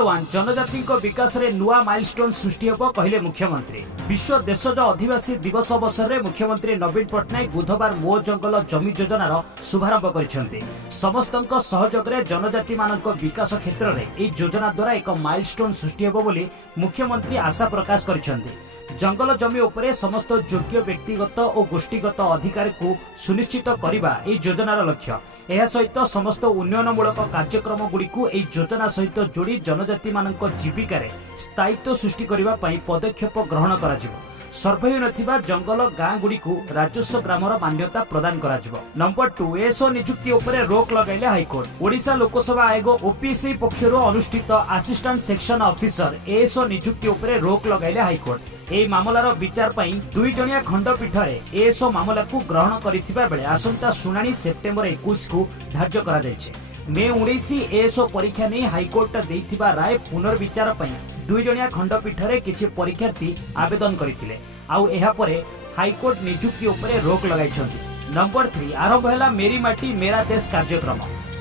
Number 1 जनजाति विकास रे नुआ माइलस्टोन सृष्टि होब कहले मुख्यमंत्री। विश्व देशज आदिवासी दिवस अवसर में मुख्यमंत्री नवीन पट्टनायक बुधवार मो जंगल जमी योजनार शुभारंभ करिसेंती। समस्तक सहयोग रे जनजाति मानक विकास क्षेत्र में यह योजना द्वारा एक माइलस्टोन सृष्टि होब बोली मुख्यमंत्री आशा प्रकाश करिसेंती। जंगल जमी उपरे समस्त योग्य व्यक्तिगत और गोष्ठीगत अधिकार को सुनिश्चित करने यह योजनार लक्ष्य। यह सहित समस्त उन्नयनमूलक कार्यक्रम गुड़िक योजना सहित जोड़ी जनजाति मानक जीविकार स्थायित्व सृष्टि करने पदक्षेप ग्रहण कर सर्भे नथिबा जंगल गाँ गुड़िक राजस्व ग्रामर मान्यता प्रदान कर। नंबर 2 एसओ नियुक्ति उपरे रोक लगाइले हाईकोर्ट। ओडिशा लोकसभा आयोग ओपीएससी पक्षर अनुष्ठित असिस्टेंट सेक्शन ऑफिसर एसओ नियुक्ति उपरे रोक लगाइले हाईकोर्ट। এই মামলার বিচার পাই দুই জনিয়া খণ্ডপীঠরে এসো মামলাକୁ গ্রহণ করিଥିବା বেলে আসন্তা শুনানি সেপ্টেম্বর 21 কু ধার্য করা যাইছে। মে 19 এসো পরীক্ষা নেই হাইকোর্ট দেইଥିବା রায় পুনর্বিचार পাই দুই জনিয়া খণ্ডপীঠরে কিছু পরীক্ষার্থী আবেদন করিଥିଲେ। আউ এহা পরে হাইকোর্ট নিযুক্তি উপরে रोक लगाइछन्ती। नंबर 3 आरंभ हैला मेरी माटी मेरा देश कार्यक्रम।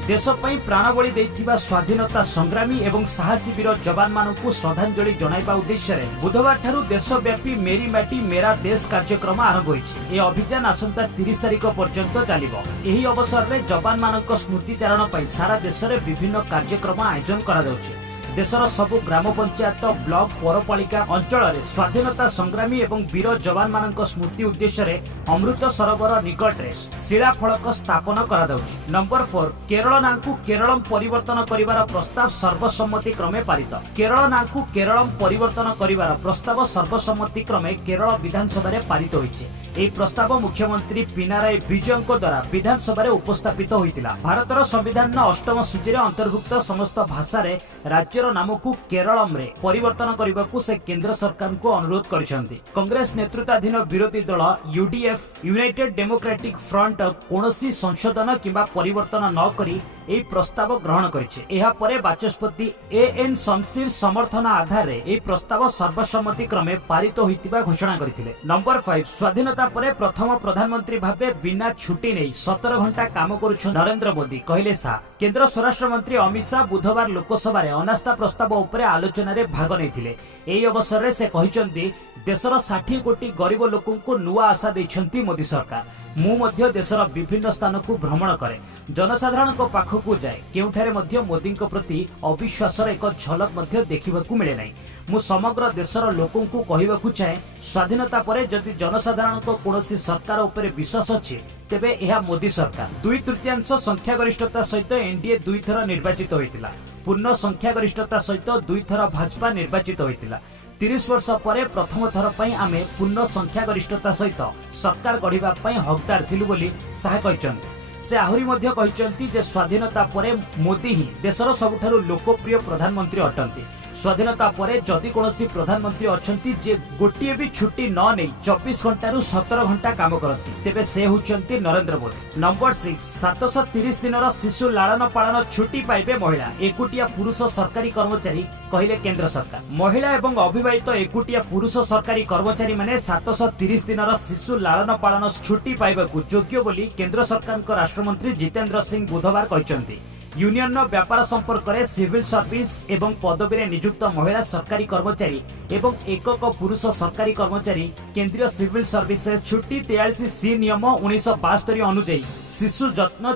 देशपाई प्राणबली देइथिबा स्वाधीनता संग्रामी एवं साहसी वीर जवान मानकु श्रद्धांजलि जणाइबा उद्देश्य रे बुधवार ठारू देशव्यापी मेरी माटी मेरा देश कार्यक्रम आरंभ होइछि। ए अभियान आसंता 30 तारिख पर्यंत चलिबो। एही अवसर रे जवान मानक स्मृतिचारण पई सारा देश रे विभिन्न कार्यक्रम आयोजन करा जाउछि। देशर सबु ग्राम पंचायत ब्लॉक पौरपालिका अंचल में स्वाधीनता संग्रामी एवं वीर जवान मानक स्मृति उद्देश्य रे अमृत सरोवर निकट में शिलाफलक स्थापन करा जाउछि। नंबर 4 केरल नाँ को केरलम परिवर्तन करिवार प्रस्ताव सर्वसम्मति क्रमे पारित। केरल नाँ को केरलम परिवर्तन करिवार प्रस्ताव सर्वसम्मति क्रमे केरल विधानसभा रे पारित होइछि। এই প্রস্তাব মুখ্যমন্ত্রী পিনারাই বিজয়ଙ୍କ দ্বারা বিধানসভায় উপস্থাপিত হয়েছিল। ভারতের সংবিধান অষ্টম সূচীর অন্তর্ভুক্ত সমস্ত ভাষার রাজ্যর নামকু কেরলমরে পরিবর্তন করিবাকু से केंद्र सरकार को अनुरोध करिसेंती। कांग्रेस नेतृत्वाधीन विरोधी दल यूडीएफ यूनाइटेड डेमोक्रेटिक फ्रंट कोनोसी संशोधन किंबा परिवर्तन न करी এই প্রস্তাব গ্রহণ করেছে। এহা পরে বাচস্পতি এএন শমশির সমর্থন আধারে এই প্রস্তাব সর্বসম্মতি ক্রমে পারিত হইতিবা ঘোষণা করিଥିଲେ। नंबर 5 স্বাধীনতা পরে প্রথম প্রধানমন্ত্রী ভাবে বিনা ছুটি নেই 17 ঘন্টা কাম করুছন নরেন্দ্র মোदी কহিলে শাহ। কেন্দ্র স্বরাষ্ট্র মন্ত্রী অমিত শাহ বুধবার লোকসভা রে অনাস্থা প্রস্তাব উপরে আলোচনারে ভাগ নেইଥିଲେ। এই অবসরে से कहिसंती देशर 60 कोटी गरीब लोकंकु नुआ आशा दैछंती मोदी सरकार। मु मध्य देशर विभिन्न स्थान को भ्रमण करे जनसाधारण को पाखकु जाए केउठारे मध्य मोदी प्रति अविश्वासर एक झलक मध्य देखिबाकु मिले नाही। मु समग्र देशर लोकंकु कहिबाकु चाहे स्वाधीनता परे जदि जनसाधारण को कोनोसी सरकार उपरे विश्वास अछि तेबे यह मोदी सरकार। 2/3 संख्यागरिष्ठता सहित एनडीए 2 थर निर्वाचित होइतिला। पूर्ण संख्यागरिष्ठता सहित 2 थर भाजपा निर्वाचित होइतिला। 30 वर्ष परे प्रथम थर पई आमे पूर्ण संख्यागरिष्ठता सहित सरकार गढ़िबा पई हकदार थिलु बोली शाह कहिसंती। से आहुरी मध्य कहिसंती जे स्वाधीनता परे मोदी ही देशर सबुठारु लोकप्रिय प्रधानमंत्री अटंती। स्वाधीनता परे जदि कोनोसी प्रधानमंत्री अछंती जे गोटिए भी छुट्टी न नै 24 घंटा रु 17 घंटा काम करती तेबे से होचंती नरेंद्र मोदी। नंबर 6 730 दिनर शिशु लालन पालन छुट्टी पाइबे महिला एकुटिया पुरुष सरकारी कर्मचारी कहले केंद्र सरकार। महिला एवं अविवाहित एकुटिया पुरुष सरकारी कर्मचारी माने 730 दिनर शिशु लालन पालन छुट्टी पाइबाकु योग्य बोली केंद्र सरकार राष्ट्रमंत्री जितेंद्र सिंह बुधवार कहिसंती। यूनियन व्यापार संपर्क में सिविल सर्विस एवं पदवी में नियुक्त महिला सरकारी कर्मचारी एवं एकक पुरुष सरकारी कर्मचारी केंद्रीय सिविल सर्विसेज छुट्टी 43C नियम 1972 अनुଯାयी शिशु जत्न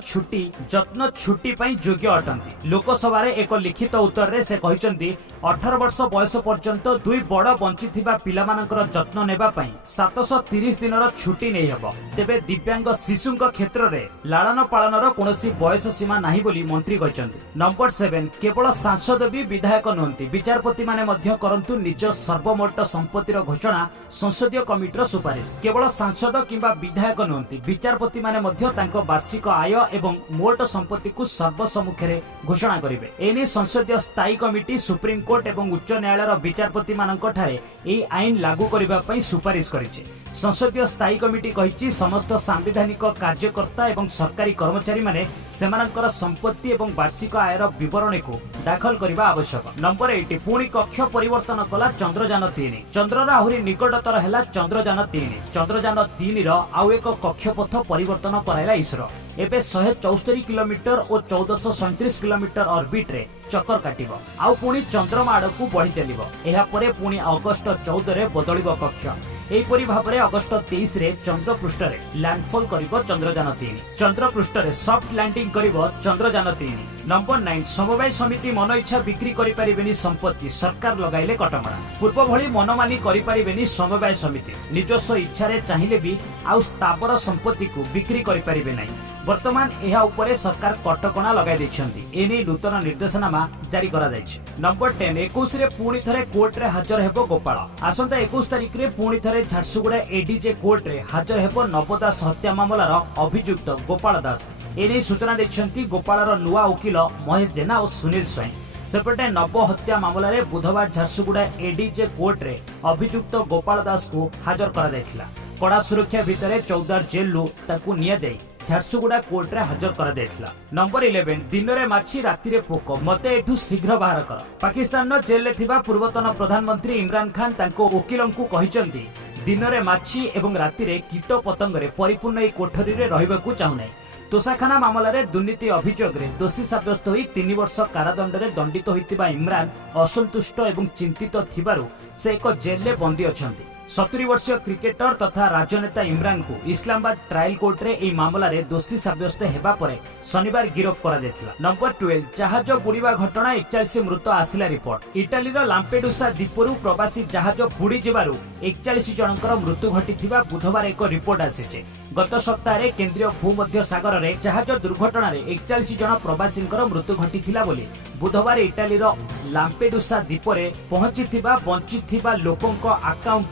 छुट्टी पई योग्य अटंती। लोकसभा रे एक लिखित उत्तर रे से कहिसंती 18 वर्ष बयस पर्यंत 2 बड़ बंचिथिबा पिलामानकर जत्न नेबा पई 730 दिनर छुट्टी नै हेबो। तेबे दिव्यांग शिशुंक क्षेत्र रे लालन पालनर कोनोसी बयस सीमा नाही बोली मंत्री कहिसंती। नंबर 7 केवल सांसद भी विधायक नहंती विचारपति माने मध्य करंतु निज सर्वमोट संपत्तिर घोषणा संसदीय कमिटीर सुपारिश। केवल सांसद किंबा विधायक नहंती विचारपति माने मध्य तांको वार्षिक आय एवं मोट संपत्ति को सर्वसम्मुखें घोषणा करेंगे। एने संसदीय स्थायी कमिटी सुप्रीम कोर्ट एवं उच्च न्यायालय विचारपति मानकठारे एही आईन लागू करबा पई सुपारिश करिछि। संसदीय स्थायी कमिटी कहिछि समस्त सांविधानिक कार्यकर्ता एवं सरकारी कर्मचारी माने सेमानकर संपत्ति एवं वार्षिक आयर विवरणी को दाखल करबा आवश्यक। नंबर 8 पुणी कक्ष परिवर्तन कला चंद्रयान 3। चंद्रर आहुरी निकटतर हैला चंद्रयान 3। चंद्रयान 3 रो आउ एक कक्षपथ परिवर्तन कराइला इसरो। एबे 174 किलोमीटर और 1437 किलोमीटर ऑर्बिट रे चक्कर काटिबो आउ पुणी चंद्रमा आड़कू बढ़ी चलिबो। एहा परे पुणी अगस्त 14 रे बदलिबो कक्ष। एहीपरि भाबरे अगस्त 23 रे चंद्र पृष्ठ रे लैंडफॉल करिबो चंद्रयान 3। चंद्र पृष्ठ रे सॉफ्ट लैंडिंग करिबो चंद्रयान 3। नंबर 9 समवाय समिति मन इच्छा बिक्री करि परिबेनी संपत्ति सरकार लगाइले कटकणा। पूर्व भली मनमानी करि परिबेनी समवाय समिति निजस्व इच्छा रे चाहिले भी आउ स्थावर संपत्ति को बिक्री करि परिबे नै। वर्तमान एहा उपरे सरकार कटकणा लगाई दैछन्ती। एने नूतन निर्देशनामा जारी करा जायछि। नंबर 10 21 रे पुणी थरे कोर्ट रे हाजर हेबो गोपाल। आसंता 21 तारिख रे पुणी थरे झारसुगुड़ा एडीजे कोर्ट रे हाजर हेबो नवदास हत्या मामलार अभियुक्त गोपाल दास। एने सूचना दैछन्ती गोपालर नुआ वकील महेश जेना और सुनील स्वयं। सेपटे नव हत्या मामला रे बुधवार झारसुगुड़ा एडीजे कोर्ट रे अभियुक्त गोपाल दास को हाजर करा जायथिला। कड़ा सुरक्षा भितरे चौदार जेल लु ताकू निया जाई झारसुगुड़ा कोर्ट रे हाजर करा जायथिला। नंबर 11 दिन रे माछी राति रे पोक मते एठू शीघ्र बाहर कर। पाकिस्तान नो जेल रे थिबा पूर्वतन प्रधानमंत्री इमरान खान तांको वकीलंकु कहिसंती दिन रे माछी एवं राति रे कीट पतंग रे परिपूर्ण ए कोठरी रे रहिबाकू चाहुनै। तोषाखाना मामला रे दुर्नीति अभियोग रे दोषी साब्यस्त होई 3 वर्ष कारादंड रे दंडित होइतिबा इमरान असंतुष्ट एवं चिंतित थिबारु से एक जेल रे बंदी अछंती। 70 वर्षीय क्रिकेटर तथा राजनेता इमरान को इस्लामाबाद ट्रायल कोर्ट रे एई मामला रे दोषी साब्यस्त हेबा परे शनिवार गिरफ करा जायथिला। नंबर 12 जहाज बुड़ीबा घटना 41 मृत आसिला रिपोर्ट। इटाली रो लाम्पेडुसा द्वीपरु प्रवासी जहाज बुड़ी जिबारु 41 जनकर मृत्यु घटिथिबा बुधवार एक रिपोर्ट आसीचे। गत सप्ताह रे केंद्रीय भूमध्य सागर रे जहाज दुर्घटना रे 41 जन प्रवासींकर मृत्यु घटिथिला बोली बुधवार इटाली रो लाम्पेडुसा द्वीप रे पहुंचिथिबा बंचिथिबा लोकंक अकाउंट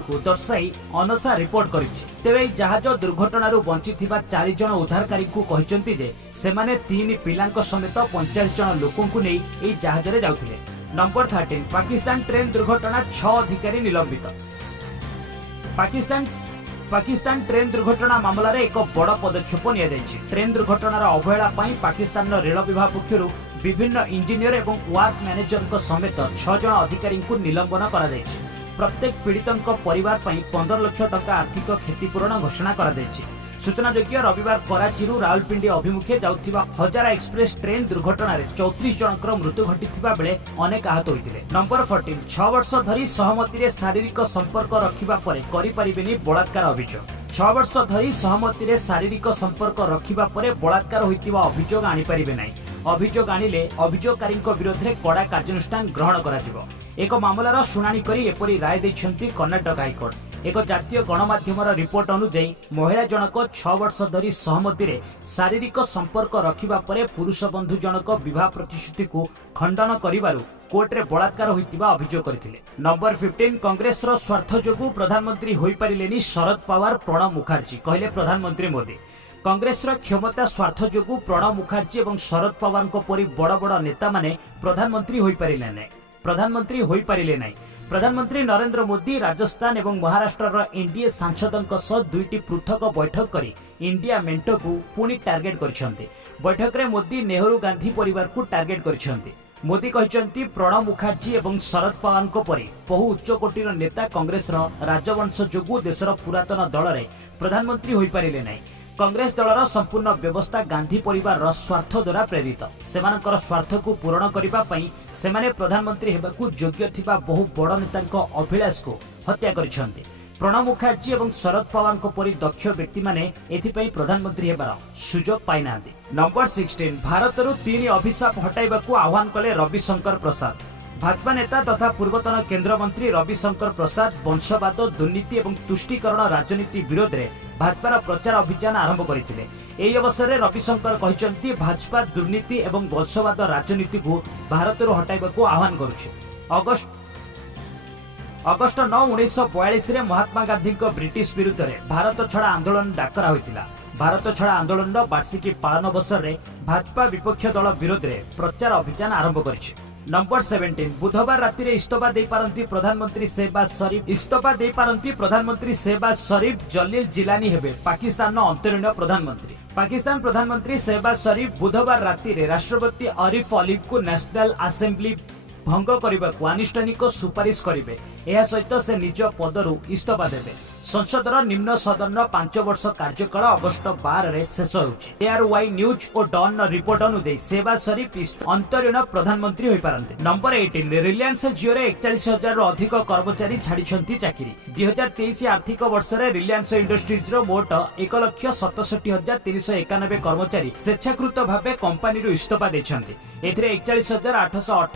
को दर्शाई अनसा रिपोर्ट करिछि। तेबे जहाज दुर्घटना बंचिथिबा 4 जन उद्धारकारी को कहिसंती जे सेमाने 3 पिलांक समेत 45 जन लोकंकु नै एई जहाज रे जाउथिले। नंबर 13 पाकिस्तान ट्रेन दुर्घटना 6 अधिकारी निलंबित। पाकिस्तान ट्रेन दुर्घटना मामला रे एक बड़ पदक्षेप निया जायछि। ट्रेन दुर्घटनार अवहेला पई पाकिस्तान रेल विभाग पक्षरु विभिन्न इंजीनियर एवं वर्क मैनेजर समेत 6 जन अधिकारी को निलंबन करा जायछि। प्रत्येक पीड़ितों परिवार पई 15 लाख टंका आर्थिक क्षतिपूरण घोषणा करा जायछि। सूचनायोग्य रविवार कराची रावलपिंडी अभिमुखे जाउथिबा हजारा एक्सप्रेस ट्रेन दुर्घटना रे 34 जनकर मृत्यु घटिथिबा बेले अनेक आहत होइतिले। नंबर 14 6 वर्ष धरी सहमति रे शारीरिक संपर्क रखिबा परे करि परिबेनी बलात्कार अभियोग। 6 वर्ष धरी सहमति रे शारीरिक संपर्क रखिबा परे बलात्कार होइतिबा अभियोग आनि परिबे नै। अभियोग आनिले अभियोगकारी विरोध में कड़ा कार्यानुष्ठान ग्रहण करा। एक मामलार शुणाणी करी एपरी राय दैछन्ती कर्णाटक हाईकोर्ट। एक जातीय गणमाध्यम रिपोर्ट अनुଯାयी महिला जनक 6 वर्ष धरी सहमति रे शारीरिक संपर्क रखिबा परे पुरुष बंधु जनक विवाह प्रतिश्रुति को खंडन करिबारु कोर्ट रे बलात्कार होइतिबा अभियोग करथिले। नंबर 15 कांग्रेस रो स्वार्थ जोगु प्रधानमंत्री होई परिलेनी शरद पवार प्रणब मुखर्जी कहले प्रधानमंत्री मोदी। कांग्रेस रो क्षमता स्वार्थ जोगु प्रणब मुखर्जी एवं शरद पवार को परि बड़ बड़ नेता माने प्रधानमंत्री होई परिले नै। प्रधानमंत्री नरेंद्र मोदी राजस्थान एवं महाराष्ट्र रो एनडीए सांसदों सह 2टी पृथक बैठक करी इंडिया मेंटो को पुणी टार्गेट करिसंती। बैठक रे मोदी नेहरू गांधी परिवार को टार्गेट करिसंती। मोदी कहचंती प्रणब मुखर्जी एवं शरद पवार को परि बहु उच्च कोटीर नेता कांग्रेस रो राजवंश जोगु देशर पुरातन दल रे प्रधानमंत्री होई परिले नै। कांग्रेस दलर संपूर्ण व्यवस्था गांधी परिवार स्वार्थ द्वारा प्रेरित। सेमानकर स्वार्थ को पूरण करिबा पई सेमाने प्रधानमंत्री हेबाकू योग्य थिबा बहु बड़ नेतांको अभिलाष को हत्या करिसंती। प्रणब मुखर्जी एवं शरद पवार को परि दक्ष व्यक्ति माने एथिपई प्रधानमंत्री हेबार सुजोग पाई नांदी। नंबर 16 भारतरु 3 अभिशाप हटाइबाकू आह्वान कले रविशंकर प्रसाद। भाजपा नेता तथा पूर्वतन केंद्र मंत्री रविशंकर प्रसाद वंशवाद दुर्नीति एवं तुष्टीकरण राजनीति विरोध में भाजपार प्रचार अभियान आरंभ करथिले। एही अवसर में रविशंकर कहिसंती भाजपा दुर्नीति एवं वंशवाद राजनीति को भारतरु हटाइबाकू आह्वान करुछि। अगस्ट 9 1942 रे महात्मा गांधी को ब्रिटिश विरुद्ध रे भारत छड़ा आंदोलन डाकरा होइतिला। भारत छड़ा आंदोलन वार्षिकी पालन अवसर में भाजपा विपक्ष दल विरोध में प्रचार अभियान आरंभ करिछि। नंबर 17 बुधवार राति रे इस्तफा दे पारंती प्रधानमंत्री शहबाज शरीफ जलील जिलानी हेबे पाकिस्तान अंतरीण प्रधानमंत्री। पाकिस्तान प्रधानमंत्री शहबाज शरीफ बुधवार राति रे राष्ट्रपति आरिफ अलवी को नेशनल असेंबली भंग करने आनुष्ठानिक सुपारिश करेंगे। यह सहित से निज पदरू इस्तीफा देवे। संसदर निम्न सदन 5 वर्ष कार्यकाल अगस्ट 12 रे शेष होउछि। ARY न्यूज और डॉन रिपोर्ट अनुसार सेवा सरी अंतरीण प्रधानमंत्री होई पारंते। नंबर 18 रिलायंस जियो रे 41,000 रु अधिक कर्मचारी छाड़िछंती चाकरी। 2023 आर्थिक वर्ष रे रिलायंस इंडस्ट्रीज रो मोट 1,67,391 कर्मचारी स्वेच्छाकृत भावे कंपनी इस्तीफा देछंती। एथिरे 41,808